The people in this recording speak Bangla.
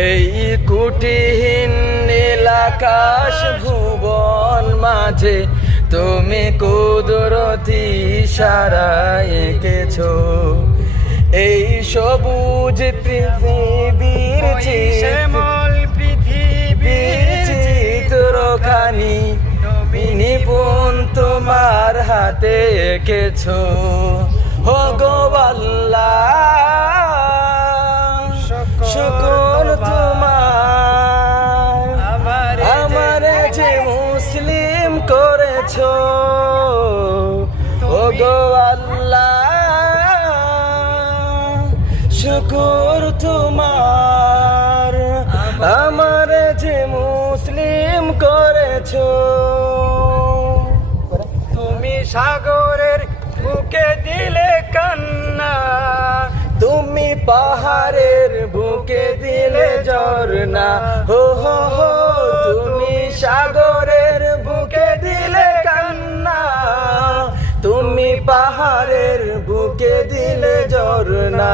এই কুটিহীন নীল আকাশ ভুবন মাঝে তুমি কুদরতি ইশারায় এঁকেছো এই সবুজ পৃথিবীর শ্যামল পৃথিবীর চিত্রখানি তুমি নিপুণ তোমার হাতে এঁকেছো হো গো আল্লাহ শুকর তোমার আমার যে মুসলিম করেছো ও গো আল্লাহ শুকর তোমার আমার যে মুসলিম করেছো তুমি সাগরের বুকে দিলে কান্না তুমি পাহাড়ের বুকে দিলে ঝরনা হো হো হো তুমি সাগরের বুকে দিলে কান্না তুমি পাহাড়ের বুকে দিলে ঝরনা